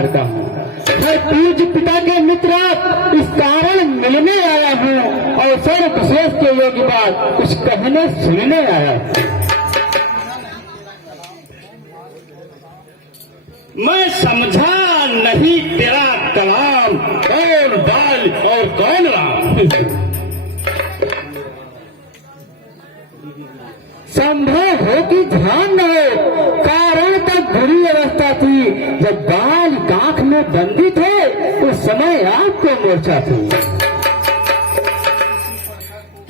बानर का हूँ। मैं पूज्य पिता के मित्र इस कारण मिलने आया हूँ और सर्व विशेष के योग्य बात कुछ कहने सुनने आया हूँ। मैं समझा नहीं तेरा कलाम, कौन बाल और कौन राम। संभव हो कि ध्यान न हो, कारण तक बुरी अवस्था थी जब बाल आंख में बंदी थे, उस समय आपको मूर्छा थी।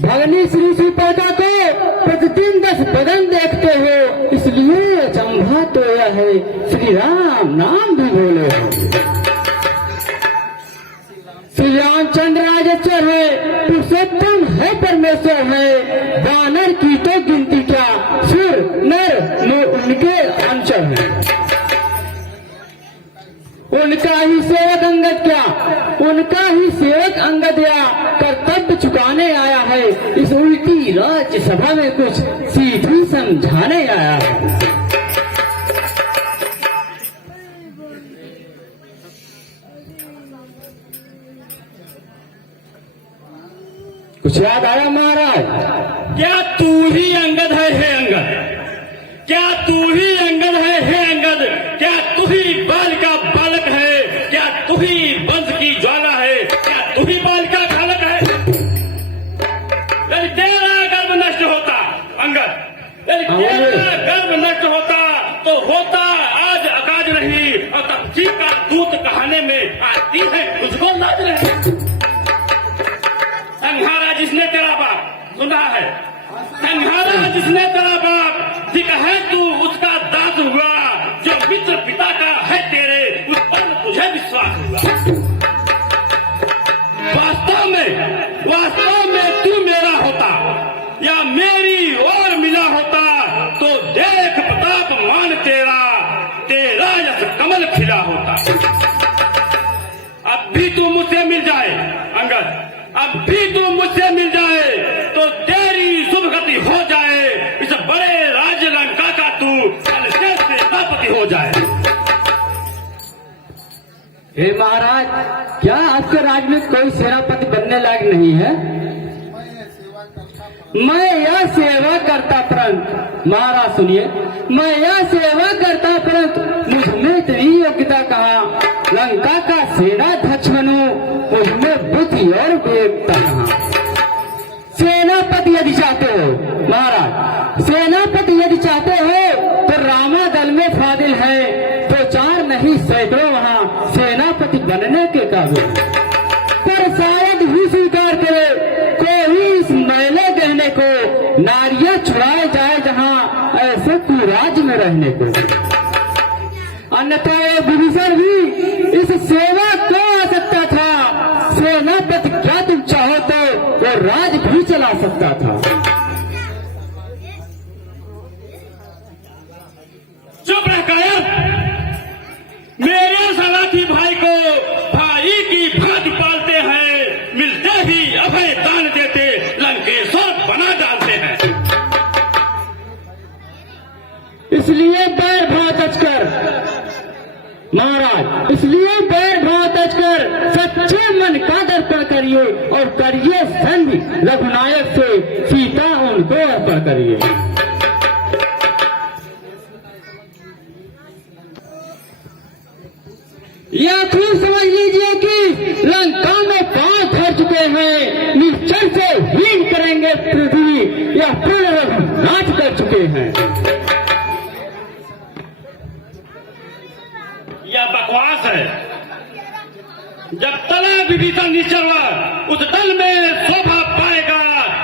भगनी श्री सुपर्णा को प्रतिदिन 10 बदन देखते हो, इसलिए अचंभा तो यह है श्री राम नाम भी बोले हो। श्री रामचंद्र राजेश्वर है, पुरुषोत्तम है, परमेश्वर है। वानर की तो गिनती क्या, सुर नर में उनके अंशर है। उनका ही सेवक अंगद क्या, उनका ही सेवक अंगद या कर्तव्य चुकाने आया है। इस उल्टी राज्य सभा में कुछ सीधी समझाने आया है। कुछ याद आया महाराज? क्या तू ही अंगद है हे अंगद? क्या तू ही अंगद है हे अंगद? क्या तू ही बाल का बालक है? क्या तू ही वंश की ज्वाला है? क्या तू ही बाल का खालक है? यदि तेरा गर्भ नष्ट होता अंगद, यदि तेरा गर्भ नष्ट होता तो होता आज अकाज नहीं, और तब जी का दूत कहने में आती है तुझको लाज नहीं। संहारा जिसने तेरा बाप सुना है, संहारा जिसने तेरा बाप दिख है, तू उसका दास हुआ। जो मित्र पिता का है तेरे, उस पर तुझे विश्वास हुआ। वास्तव में तू मेरा होता या मेरी ओर मिला होता, तो देख प्रताप मान तेरा यश कमल खिला होता। अब भी तू मुझसे मिल जाए अंगद, अब भी तू मुझसे मिल जाए तो तेरी शुभ गति हो जाए। इस बड़े राज्य लंका का तू कल से सेनापति हो जाए। हे महाराज, क्या आपके राज्य में कोई सेनापति बनने लायक नहीं है? मैं यह सेवा करता परंतु, महाराज सुनिए, मैं यह सेवा करता परंतु मुझ में इतनी योग्यता कहाँ, लंका का सेनाध्यक्ष बनूं, मुझमें बुद्धि और विवेकता कहाँ। सेनापति यदि चाहते हो महाराज, सेनापति यदि चाहते हो तो रामा दल में फादिल है, तो 4 नहीं सैकड़ों वहाँ सेनापति बनने के काबिल। पर शायद ही स्वीकार करे कोई इस मैले गहने को, नारियां छुड़ाए जाए जहाँ, ऐसे तू राज्य में रहने को। अन्यथा विभीषण भी इस सेवा को आ सकता था। सेनापति क्या तुम चाहो तो वो राज भी चला सकता था। चुप रह कायर, मेरे सलाथी भाई को भाई की भांति पालते हैं, मिलते ही अभय दान देते, लंकेश्वर बना डालते हैं। इसलिए बैर भाव तजकर महाराज, इसलिए बैर भाव तजकर सच्चे मन का दर्पण करिए और करिए संधि रघुनायक से, सीता उनको अर्पण करिए। यह खूब समझ लीजिए कि लंका में पांव धर चुके हैं, निश्चय से हीन करेंगे पृथ्वी, यह पूर्ण नाच कर चुके हैं। यह बकवास है। जब तला विभीषण निश्चर हुआ, उस दल में शोभा पाएगा,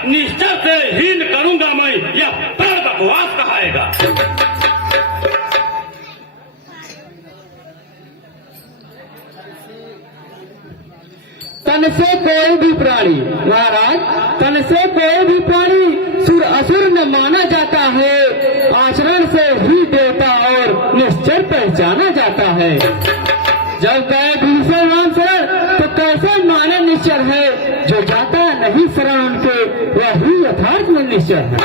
निश्चय से हीन करूंगा मैं, यह पर बकवास कहाएगा। तन से कोई भी प्राणी महाराज, तन से कोई भी प्राणी सुर असुर न माना जाता है, आचरण से ही देवता और निश्चर पहचाना जाता है। जब गए भीषण राम शरण तो कैसे माने निश्चर है, जो जाता नहीं शरण उनके वही यथार्थ में निश्चर है।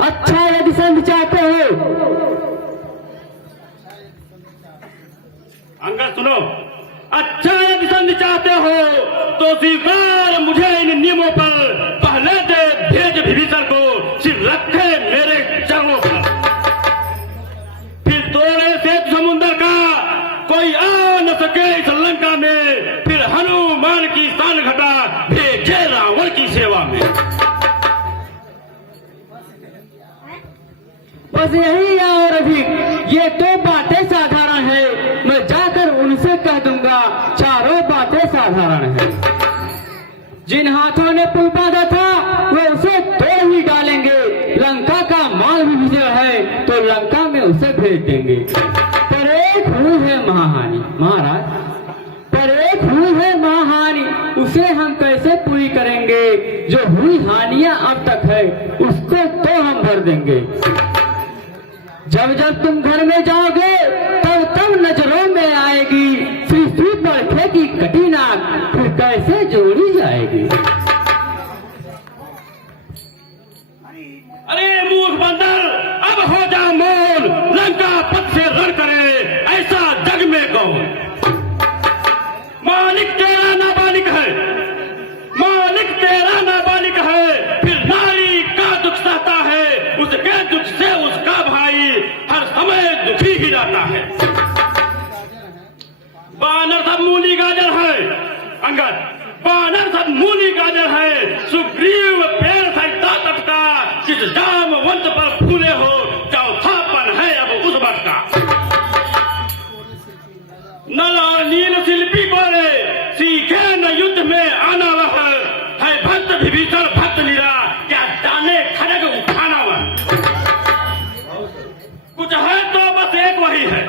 अच्छा यदि संध चाहते हो अंगद सुनो, अच्छा यदि संधि चाहते हो तो स्वीकार मुझे इन नियमों पर पहले दे भेज विभीषण को, सिर रखे मेरे चरणों पर। फिर तोड़े से समुद्र का कोई आ न सके इस लंका में, फिर हनुमान की शान घटा भेजे रावण की सेवा में। बस यही है और अधिक, ये दो बातें साधारण है, मैं जाकर उनसे कह दूंगा चारों बातें साधारण है। जिन हाथों ने पुल बांधा था वो उसे तोड़ ही डालेंगे, लंका का माल भी विजय है तो लंका में उसे भेज देंगे। पर एक हुई है महाहानि महाराज, पर एक हुई है महाहानि, उसे हम कैसे पूरी करेंगे? जो हुई हानियां अब तक है उसको तो हम भर देंगे। जब जब तुम घर में जाओगे तब तब नजरों में आएगी श्री श्री बरखे की कटी नाक, फिर कैसे जोड़ी जाएगी? अरे मूर्ख बंदर, अब हो जा मौन, लंका पथ से रण करे ऐसा जग में कौन? मालिक तेरा नाबालिग है, मालिक तेरा नाबालिग है, फिर नारी का दुख सहता है, उसके दुख से उसका भाई हर समय दुखी ही रहता है। बानर सब मूली गाजर है अंगद, बानर सब मूली गाजर है, सुग्रीव पेड़ सहिता तटका, किस जामवंत पर फूले हो, चौथापन है अब उस वक्त का। नल और नील शिल्पी बोले सीखे न युद्ध में आना वह है, भक्त विभीषण भक्त निरा, क्या जाने खड़ग उठाना वह। कुछ है तो बस एक वही है,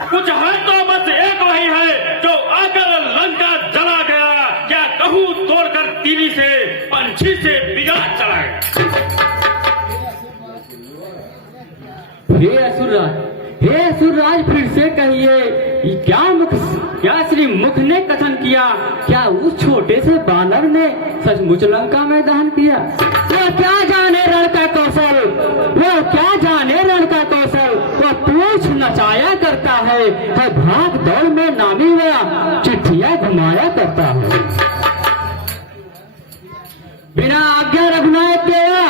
कुछ है तो बस एक वही है, जो आकर लंका जला गया, क्या कहूं तोड़कर तीली से पंछी से बिगाड़ चला गया। हे असुरराज, हे असुरराज, फिर से कहिए क्या श्री मुख ने कथन किया? क्या उस छोटे से बानर ने सचमुच लंका में दहन किया? वो क्या जाने रण का कौशल, वो क्या जाने रण का कौशल, वो पूछ नचाया करता है भाग दौड़ में नामी हुआ चिट्ठियां घुमाया करता है। बिना आज्ञा रघुनायक गया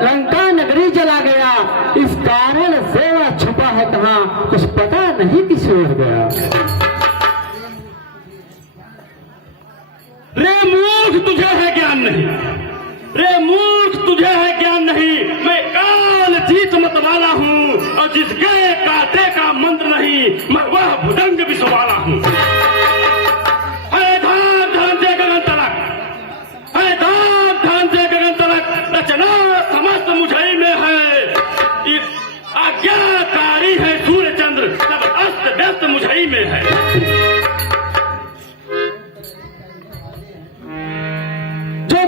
लंका नगरी जला गया, इस कारण से वह छुपा है कहाँ, कुछ पता नहीं किस ओर गया। रे मूर्ख, तुझे है ज्ञान नहीं, रे मूर्ख तुझे है ज्ञान नहीं, मैं काल जीत मत वाला हूँ, और जिसके काटे का मंत्र नहीं मैं वह भुजंग विषवाला हूँ। है धाम धाम से गगन तलक, है धाम धाम से गगन तलक, रचना समस्त मुझे में है, आज्ञाकारी है सूर्य चंद्र, सब अस्त व्यस्त मुझे में है। जो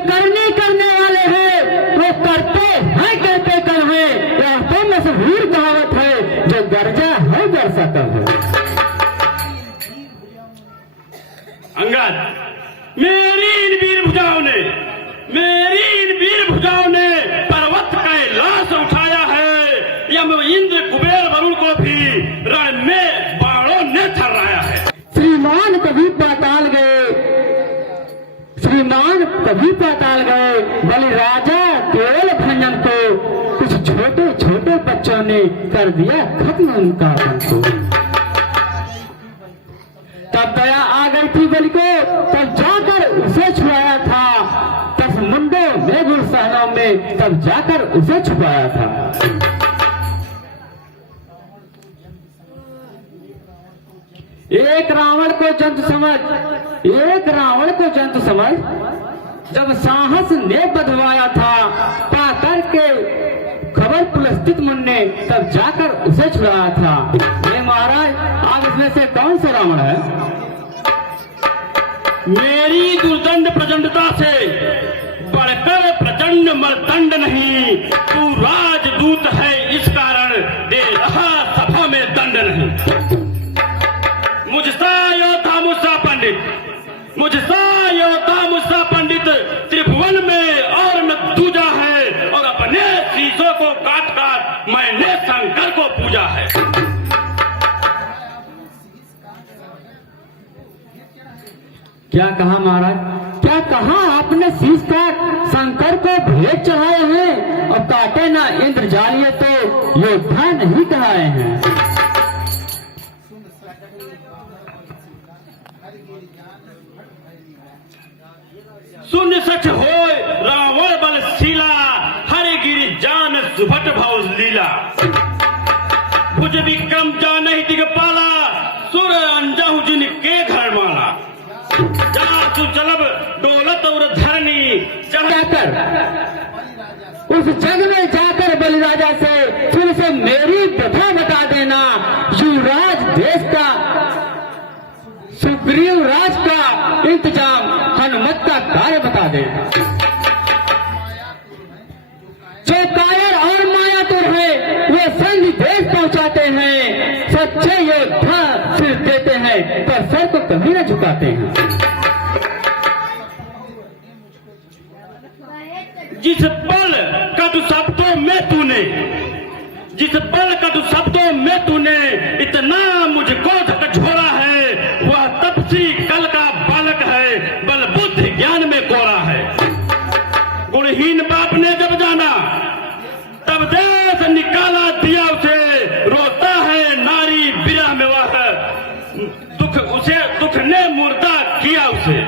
करने वाले हैं वो करते हैं, कहते कर है, यह तो मशहूर कहावत है, जो गर्जा है गरसा कर है। अंगद, मेरी इन वीर भुजाओं ने, मेरी इन वीर भुजाओं ने पर्वत कैलाश उठाया है, यम इंद्र कुबेर वरुण को भी रण में बाणों ने थर्राया है। श्रीमान कभी पाताल गए, श्रीमान कभी पाताल गए, बलि राजा केवल भंजन को, कुछ छोटे छोटे बच्चों ने कर दिया खत्म उनका को। तब दया आ गई थी बलि को, तब जाकर उसे छुड़ाया था, तब मुंडों में गुरसहनों में तब जाकर उसे छुपाया था। एक रावण को जंतु समझ, एक रावण को जंतु समझ, जब साहस ने बधवाया था, पाकर के खबर पुलस्थित मन ने तब जाकर उसे छुड़ाया था। ये महाराज, आप इसमें से कौन सा रावण है? मेरी दुर्दंड प्रचंडता से बढ़कर प्रचंड मर्दंड नहीं, तू राजदूत है इस कारण दे रहा सभा में दंड नहीं। मुझसा योद्धा मुझसा पंडित, मुझसा योद्धा मुझसा पंडित, त्रिभुवन में और न दूजा है, और अपने शीशों को काट काट मैंने शंकर को पूजा है। क्या कहा महाराज? क्या कहा आपने? शीश काट शंकर को भेंट चढ़ाए हैं और काटे ना इंद्रजालिए तो योद्धा नहीं कहाए हैं। सुन सच होय रावण बल शीला, हरि गिरि जान सुभट भव लीला। भुज विक्रम जान ही दिगपाला, सुर अंजहु जिन के घर माला। जासु चलब दौलत और धरनी, जाकर उस जग में जाकर बलिराजा से फिर से मेरी प्रथा बता देना। युवराज देश का, सुग्रीव राज का इंतजाम, हनुमत का कार्य बता देना। जो कायर और मायातुर है वे संग देश पहुंचाते हैं। सच्चे योद्धा सिर देते हैं पर सर को कभी न झुकाते हैं। जिस पल कटु शब्दों में तूने, जिस पल कटु शब्दों में तूने इतना मुझको झकझोरा है, वह तपसी कल का बालक है, बल बुद्धि ज्ञान में कोरा है। गुणहीन बाप ने जब जाना तब देश निकाला दिया उसे, रोता है नारी बिरह में वह, दुख ने मुर्दा किया उसे।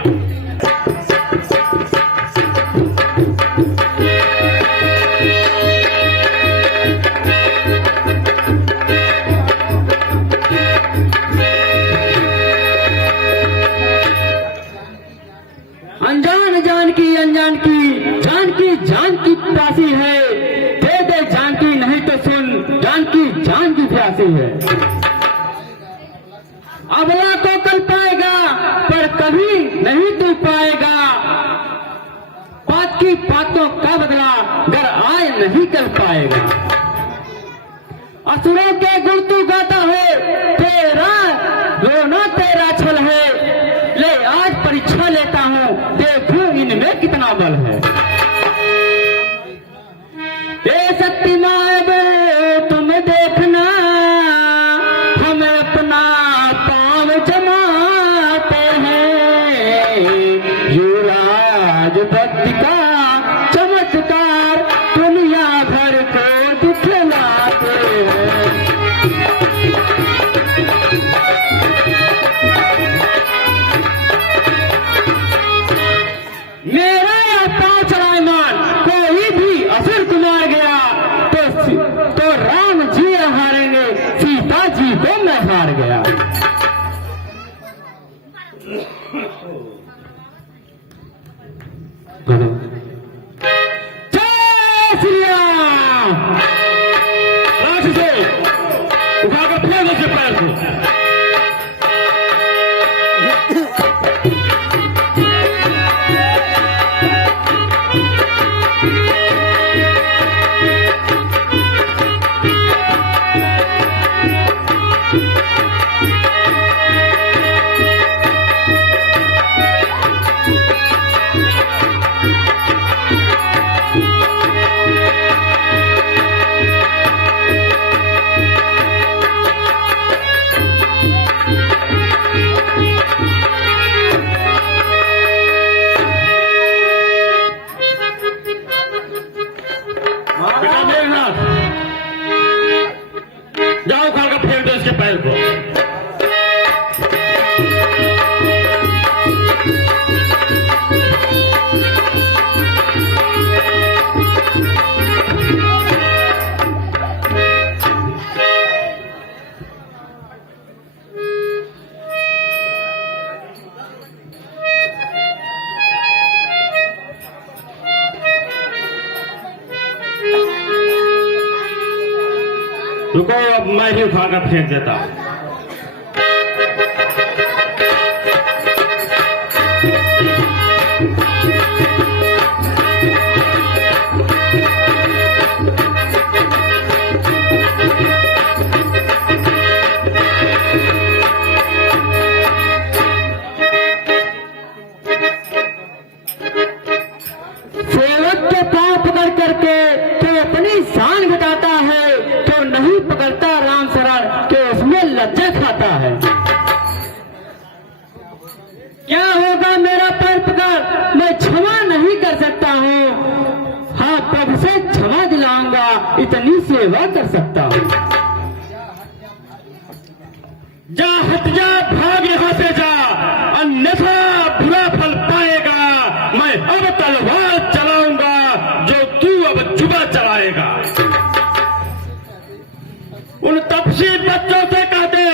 अनजान जानकी अनजान की जानकी जान की प्यासी है। दे दे जानकी नहीं तो सुन जानकी जान की प्यासी है। अबला को कल पाएगा पर कभी नहीं तू पाएगा। बात की बातों का बदला घर आए नहीं कर पाएगा। असुरों के गुण तू गाता है, तेरा रोना तेरा छल है। ले आज परीक्षा लेता हूँ, देखूं इनमें कितना बल है। ये शक्तिमान तुम देखना, हम अपना पाँव जमाते हैं। युवराज भक्ति का चमत्कार दुनिया भर को दिखलाते हैं। मेरा या पांव चढ़ाए मान, कोई भी असुर को मार गया तो राम जी हारेंगे, सीता जी को मैं हार गया। जय श्री राम। राक्षसे उठाकर फेंक दो उसके पैर को। बेटा मेघनाथ, जाओ उखाड़ कर फेंक दो इसके पैर को। रुको, अब मैं ही उठा कर फेंक देता हूं। सेवक के पांव पकड़ करके तो अपनी शान घटाता है, तो नहीं पकड़ता राम शरण के उसमें कर सकता। जा हट जा, भाग यहाँ से जा, अन्यथा बुरा फल पाएगा। मैं अब तलवार चलाऊंगा जो तू अब जुबा चलाएगा। उन तपसी बच्चों से कह दे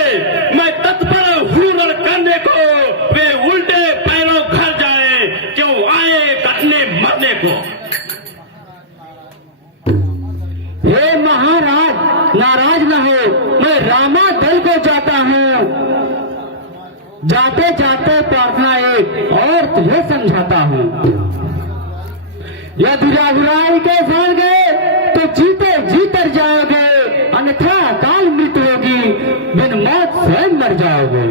मैं तत्पर हूं रण करने को, वे उल्टे पैरों घर जाए, क्यों आए कटने मरने को। हे महाराज, नाराज न हो, मैं रामा दल को जाता हूँ। जाते जाते प्रार्थना एक और तुझे समझाता हूँ। यदि राहुराई के जान गए तो जीते जीतर जाओगे, अन्यथा काल मृत्यु होगी, बिन मौत स्वयं मर जाओगे।